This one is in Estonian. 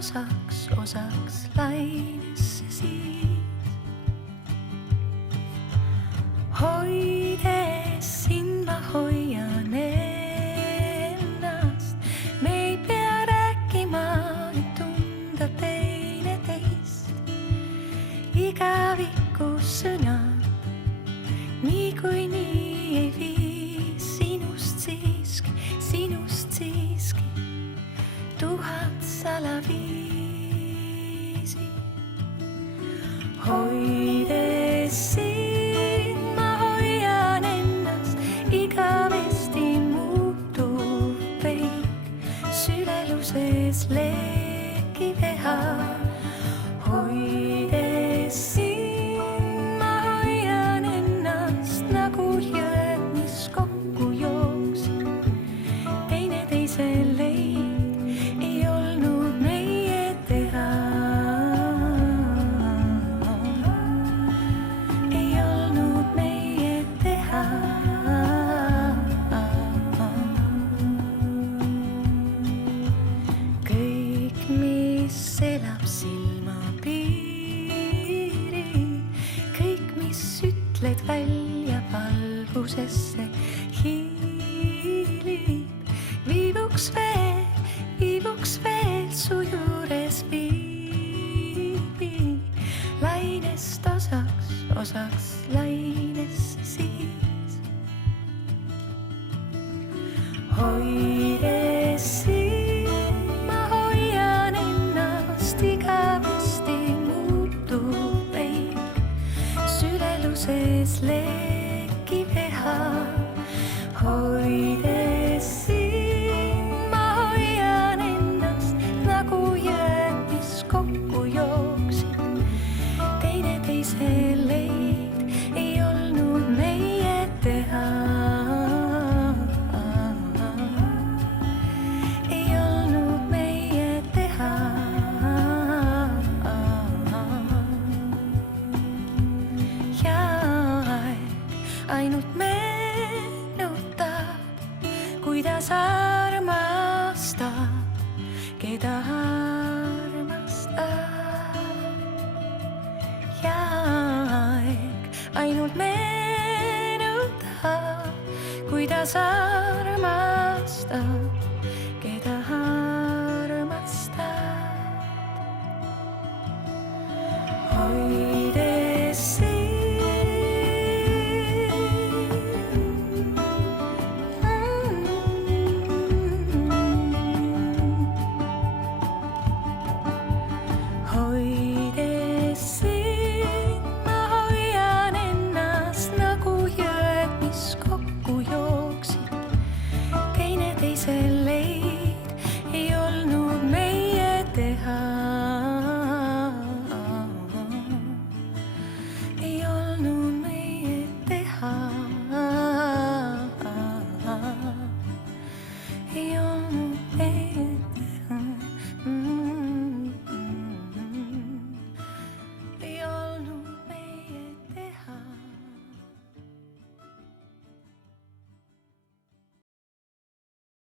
osaks lainesse siis. Hoides sind ma hoian ennast, me ei pea rääkima, et tunda teineteist. Igavikus sõnad niikuinii ei vii sinust siiski, tuhat salaviisi. Hoides sind ma hoian ennast, igavesti muutuv peik, süleluses lekkiv eha. Hoides sind ma hoian ennast nagu jõed, mis kokku jooksid, teineteise leid ei olnud meie teha. Ei olnud meie teha. Kõik, mis elab silmapiiri, kõik, mis ütled välja valgusesse, hiilib, viibuks veel su juures viibi, lainest osaks lainesse siis. Hoides sind ma hoian ennast, igavesti muutuv peik, süleluses lekkiv eha. Hoides sind ma hoian ennast nagu jõed, mis kokku jooksid, teineteise leid ei olnud meie teha. Ei olnud meie teha. Ja aeg ainult meenutab, kuidas armastab, keda armastab. Ja aeg ainult meenutab, kuidas armastab, keda armastad. Hoides Hoides sind ma hoian ennast nagu jõed, mis kokku jooksid, teineteise